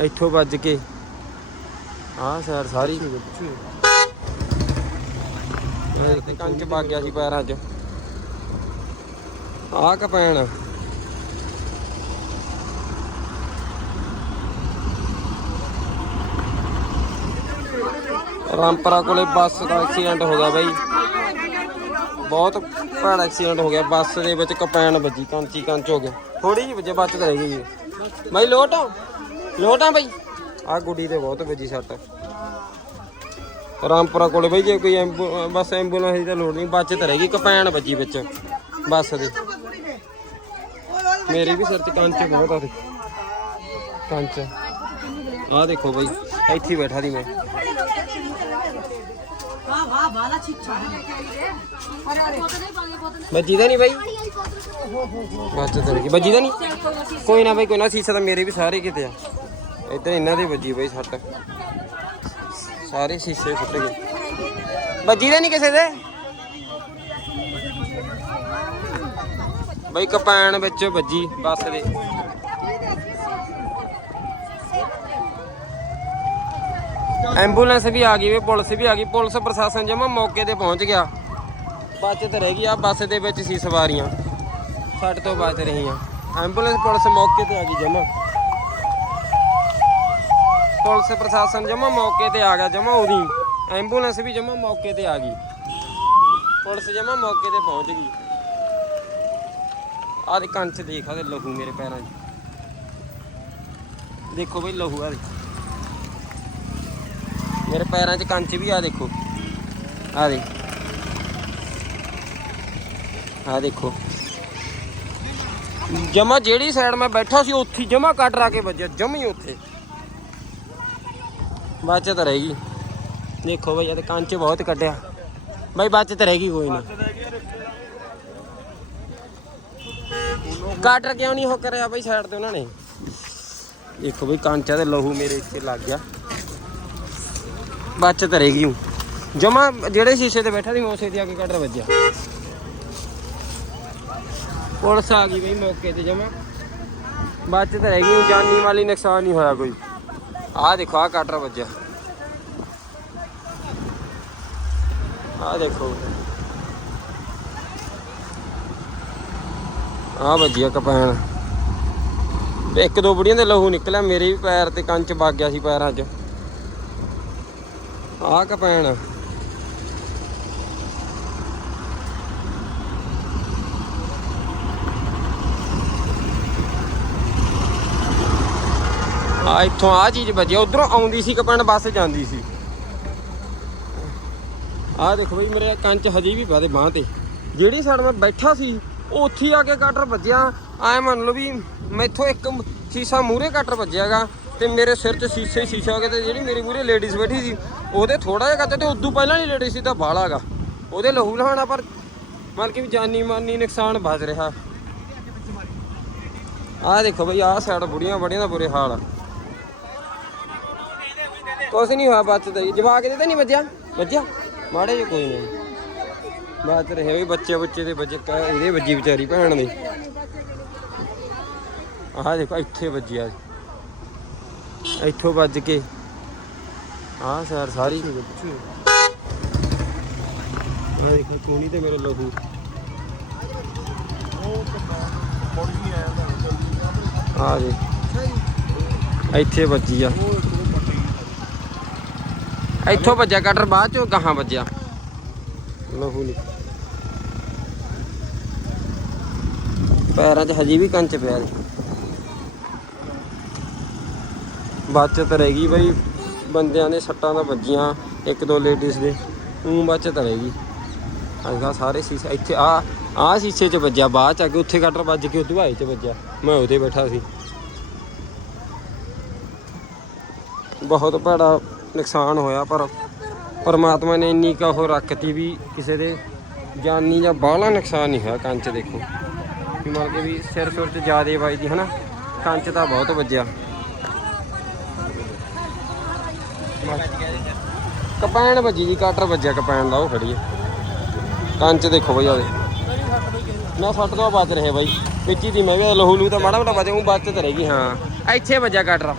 ਇੱਥੋਂ ਵੱਜ ਕੇ। ਆਹ ਸਾਰ। ਸਾਰੀ ਇਹ ਤੇ ਕੰਚ ਵਗ ਗਿਆ ਸੀ ਪੈਰਾਂ 'ਚ। ਆਹ ਕਪੈਣ ਰਾਮਪਰਾ ਕੋਲੇ ਬੱਸ ਦਾ ਐਕਸੀਡੈਂਟ ਹੋ ਗਿਆ ਬਾਈ। ਬਹੁਤ ਭੈੜਾ ਐਕਸੀਡੈਂਟ ਹੋ ਗਿਆ। ਬੱਸ ਦੇ ਵਿੱਚ ਕਪੈਣ ਵੱਜੀ ਕਾਂਚੀ ਕੰਚ ਹੋ ਗਿਆ। ਥੋੜੀ ਜਿਹੀ ਵਜੇ ਬਚਤ ਰਹਿ ਗਈ। ਬਾਈ ਲੋਟ। ਆ ਲੋਟਾਂ ਬਈ। ਆ ਗੁੱਡੀ ਤੇ ਬਹੁਤ ਵੱਜੀ ਸੱਟ। ਰਾਮਪੁਰਾ ਕੋਲੇ ਬਈ, ਜੇ ਕੋਈ ਬਸ ਐਂਬੂਲੈਂਸ ਦੀ ਤਾਂ ਲੋੜ ਨਹੀਂ, ਬਚਤ ਰਹੇਗੀ ਕਪੈਣ ਵੱਜੀ ਵਿੱਚ, ਬੱਸ ਦੇ। ਮੇਰੀ ਵੀ ਸਿਰ 'ਚ ਬਹੁਤ ਆ ਤੇ। ਕੰਚ ਆ ਦੇਖੋ ਬਈ, ਇੱਥੇ ਬੈਠਾ ਦੀ ਮੈਂ। ਵਾਹ ਵਾਹ ਵਾਲਾ ਛਿੱਛਾ ਵੱਜੀ ਤਾਂ ਨਹੀਂ ਬਈ। ਬਚਤ ਰਹੇਗੀ। ਵੱਜੀ ਨਹੀਂ। ਕੋਈ ਨਾ ਬਾਈ, ਕੋਈ ਨਾ, ਸੀਸਾ ਤਾਂ ਮੇਰੇ ਵੀ ਸਾਰੇ ਕਿਤੇ ਆ। ਇੱਧਰ ਇਹਨਾਂ ਦੀ ਵੱਜੀ ਬਈ ਸੱਟ ਸਾਰੇ ਸ਼ੀਸ਼ੇ ਫੁੱਟ ਗਏ। ਵੱਜੀ ਤਾਂ ਨਹੀਂ ਕਿਸੇ ਦੇ? ਬਈ ਕਪੈਣ ਵਿੱਚ ਵੱਜੀ ਬੱਸ ਦੇ। ਐਂਬੂਲੈਂਸ ਵੀ ਆ ਗਈ ਵੇ ਪੁਲਿਸ ਵੀ ਆ ਗਈ। ਪੁਲਿਸ ਪ੍ਰਸ਼ਾਸਨ ਜਮਾ ਮੌਕੇ ਤੇ ਪਹੁੰਚ ਗਿਆ। ਬਚਤ ਰਹਿ ਗਈ। ਆ ਬੱਸ ਦੇ ਵਿੱਚ ਸੀ ਸਵਾਰੀਆਂ। ਛੱਡ ਤੋਂ ਬਚ ਰਹੀਆਂ। ਐਂਬੂਲੈਂਸ ਪੁਲਿਸ ਮੌਕੇ ਤੇ ਆ ਗਈ ਜਮਾ। ਪੁਲਿਸ ਪ੍ਰਸ਼ਾਸਨ ਜਮਾ ਮੌਕੇ ਤੇ ਆ ਗਿਆ, ਜਮਾ ਉਹਦੀ। ਐਂਬੂਲੈਂਸ ਵੀ ਜਮਾ ਮੌਕੇ ਤੇ ਆ ਗਈ। ਪੁਲਿਸ ਜਮਾ ਮੌਕੇ ਤੇ ਪਹੁੰਚ ਗਈ। ਆਹ ਦੇ ਕੰਚ ਦੇਖ, ਆਹ ਦੇ ਲਹੂ ਮੇਰੇ ਪੈਰਾਂ 'ਚ। ਦੇਖੋ ਬਈ ਲਹੂ ਆ ਮੇਰੇ ਪੈਰਾਂ 'ਚ ਕੰਚ ਵੀ ਆ ਦੇਖੋ। ਆ ਦੇ ਆ ਦੇਖੋ। ਜਮਾ ਜਿਹੜੀ ਸਾਈਡ ਮੈਂ ਬੈਠਾ ਸੀ, ਉੱਥੇ ਜਮਾ ਕੱਟ ਰਾ ਕੇ ਵੱਜਿਆ, ਜਮੀ ਉੱਥੇ। ਬਚਤ ਰਹੇਗੀ ਦੇਖੋ ਬਈ, ਇਹ ਕੰਚ ਬਹੁਤ ਕੱਢਿਆ। ਬਈ ਬਚਤ ਰਹੇਗੀ ਕੋਈ ਨਾ। ਕਾਟਰ ਕਿਉਂ ਨਹੀਂ ਹੋ ਕਰਿਆ ਬਈ ਸਾਈਡ ਤੇ ਉਹਨਾਂ ਨੇ? ਦੇਖੋ ਬਈ ਕਾਂਚਾ ਤੇ ਲਹੂ ਮੇਰੇ ਇੱਥੇ ਲੱਗ ਗਿਆ। ਬਚਤ ਰਹੇਗੀ ਜਮਾ ਜਿਹੜੇ ਸ਼ੀਸ਼ੇ ਤੇ ਬੈਠਾ ਸੀ ਮੈਂ ਉਸੇ ਤੇ ਕਟਰ ਵੱਜਿਆ। ਪੁਲਿਸ ਆ ਗਈ ਬਈ ਮੌਕੇ ਤੇ ਜਮਾ। ਬਚਤ ਰਹਿ ਗਈ ਜਾਨੀ ਮਾਲੀ ਨੁਕਸਾਨ ਨਹੀਂ ਹੋਇਆ ਕੋਈ। ਆਹ ਦੇਖੋ, ਆਹ ਕਟਰ ਵੱਜਿਆ। ਆਹ ਦੇਖੋ। ਆਹ ਵੱਜਿਆ ਕਪੈਣ। ਇੱਕ ਦੋ ਬੁੜੀਆਂ ਦੇ ਲਹੂ ਨਿਕਲਿਆ, ਮੇਰੇ ਵੀ ਪੈਰ ਤੇ ਕੰਚ ਵਗ ਗਿਆ ਸੀ ਪੈਰਾਂ 'ਚ ਆਹ ਕਪੈਣ। ਆ ਇੱਥੋਂ ਆ ਚੀਜ਼ ਵੱਜੀ, ਉਧਰੋਂ ਆਉਂਦੀ ਸੀ ਕਪੈਣ, ਬੱਸ ਜਾਂਦੀ ਸੀ। ਆਹ ਦੇਖੋ ਬਈ ਮੇਰੇ ਕੰਚ ਹਜੇ ਵੀ ਪਾਦੇ ਬਾਹ ਤੇ। ਜਿਹੜੀ ਸਾਈਡ ਮੈਂ ਬੈਠਾ ਸੀ, ਉਹ ਉੱਥੇ ਆ ਕੇ ਕਟਰ ਵੱਜਿਆ। ਐ ਮੰਨ ਲਓ ਵੀ ਮੈਥੋਂ ਇੱਕ ਸ਼ੀਸ਼ਾ ਮੂਰੇ ਕਟਰ ਵੱਜਿਆਗਾ ਤੇ ਮੇਰੇ ਸਿਰ 'ਚ ਸ਼ੀਸ਼ੇ ਸ਼ੀਸ਼ਾ ਹੋ ਗਿਆ ਤੇ ਜਿਹੜੀ ਮੇਰੀ ਮੂਰੇ ਲੇਡੀਜ਼ ਬੈਠੀ ਸੀ, ਉਹਦੇ ਥੋੜਾ ਜਿਹਾ ਕੱਟ ਤੇ ਉਦੋਂ ਪਹਿਲਾਂ ਨਹੀਂ ਲੇਡੀਜ਼ ਸੀ ਤਾਂ ਬਾਲਾਗਾ ਉਹਦੇ ਲਹੂ ਲਹਾਣਾ ਪਰ ਮੰਨ ਕਿ ਜਾਨੀ ਮਾਨੀ ਨੁਕਸਾਨ ਵੱਜ ਰਿਹਾ। ਆਹ ਦੇਖੋ ਬਈ, ਆਹ ਸਾਈਡ ਬੁੜੀਆਂ ਬੜੀਆਂ ਦਾ ਬੁਰੇ ਹਾਲ ਆ। ਕੁਛ ਨਹੀਂ ਹੋਇਆ ਬਚਦਾ ਜੀ ਜਵਾਕ ਦੇ ਤਾਂ ਨਹੀਂ ਵੱਜਿਆ? ਵੱਜਿਆ? ਮਾੜੇ ਜੇ ਕੋਈ ਨਹੀਂ। ਬਾਤ ਰਹੇ ਵੀ ਬੱਚੇ ਬੱਚੇ ਦੇ ਬੱਚੇ ਇਹਦੇ ਵੱਜੀ ਵਿਚਾਰੀ ਭੈਣ ਦੇ। ਆਹ ਦੇਖੋ ਇੱਥੇ ਵੱਜਿਆ ਇੱਥੋਂ ਵੱਜ ਕੇ। ਆਹ ਸਾਰ ਸਾਰੀ। ਆਹ ਦੇਖੋ ਕੋਣੀ ਤੇ ਮੇਰੇ ਲਹੂ। ਆ ਜੀ। ਇੱਥੇ ਵੱਜੀ ਆ। ਇੱਥੋਂ ਵੱਜਿਆ ਕਟਰ ਬਾਅਦ ਚੋਂ ਗਾਹਾਂ ਵੱਜਿਆ। ਲਹੂ ਨਹੀਂ ਪੈਰਾਂ 'ਚ ਹਜੇ ਵੀ ਕੰਚ ਪਿਆ ਜੀ। ਬਚਤ ਰਹਿ ਗਈ ਬਈ ਬੰਦਿਆਂ ਦੇ ਸੱਟਾਂ ਦਾ ਵੱਜੀਆਂ ਇੱਕ ਦੋ ਲੇਡੀਜ਼ ਦੇ ਉਹ ਬਚਤ ਰਹਿ ਗਈ ਅਜਾ ਸਾਰੇ ਸ਼ੀਸ਼ੇ ਇੱਥੇ ਆ ਆ ਸ਼ੀਸ਼ੇ 'ਚ ਵੱਜਿਆ ਬਾਅਦ 'ਚ ਆ ਕੇ ਉੱਥੇ ਕਟਰ ਵੱਜ ਕੇ ਉਦੋਂ ਭਾਈ 'ਚ ਵੱਜਿਆ ਮੈਂ ਉਹਦੇ ਬੈਠਾ ਸੀ। ਬਹੁਤ ਭੈੜਾ ਨੁਕਸਾਨ ਹੋਇਆ, ਪਰ ਪਰਮਾਤਮਾ ਨੇ ਇੰਨੀ ਕੁ ਉਹ ਰੱਖਤੀ ਵੀ ਕਿਸੇ ਦੇ ਜਾਨੀ ਜਾਂ ਬਾਹਲਾ ਨੁਕਸਾਨ ਨਹੀਂ ਹੋਇਆ, ਕੰਚ ਦੇਖੋ। ਵੀ ਮਤਲਬ ਕਿ ਵੀ ਸਿਰ ਸੁਰ 'ਚ ਜ਼ਿਆਦੇ ਵੱਜਦੀ ਹਨਾ? ਕੰਚ ਤਾਂ ਬਹੁਤ ਵੱਜਿਆ। ਕਪੈਣ ਵੱਜੀ ਜੀ, ਕਾਟਰ ਵੱਜਿਆ ਕਪੈਣ ਦਾ, ਉਹ ਖੜੀ ਹੈ ਕੰਚ ਦੇਖੋ ਬਈ ਉਹਦੇ ਨਾ ਸੱਟ ਤੋਂ ਬਚ ਰਹੇ ਬਾਈ। ਵਿੱਚ ਹੀ ਦੀ ਮੈਂ ਵੀ ਲਹੂ ਲੂ ਤਾਂ ਮਾੜਾ ਮੋਟਾ ਬਚੇ ਉਹ ਬਚਤ ਰਹੇਗੀ ਹਾਂ। ਇੱਥੇ ਵੱਜਿਆ ਕਾਟਰ।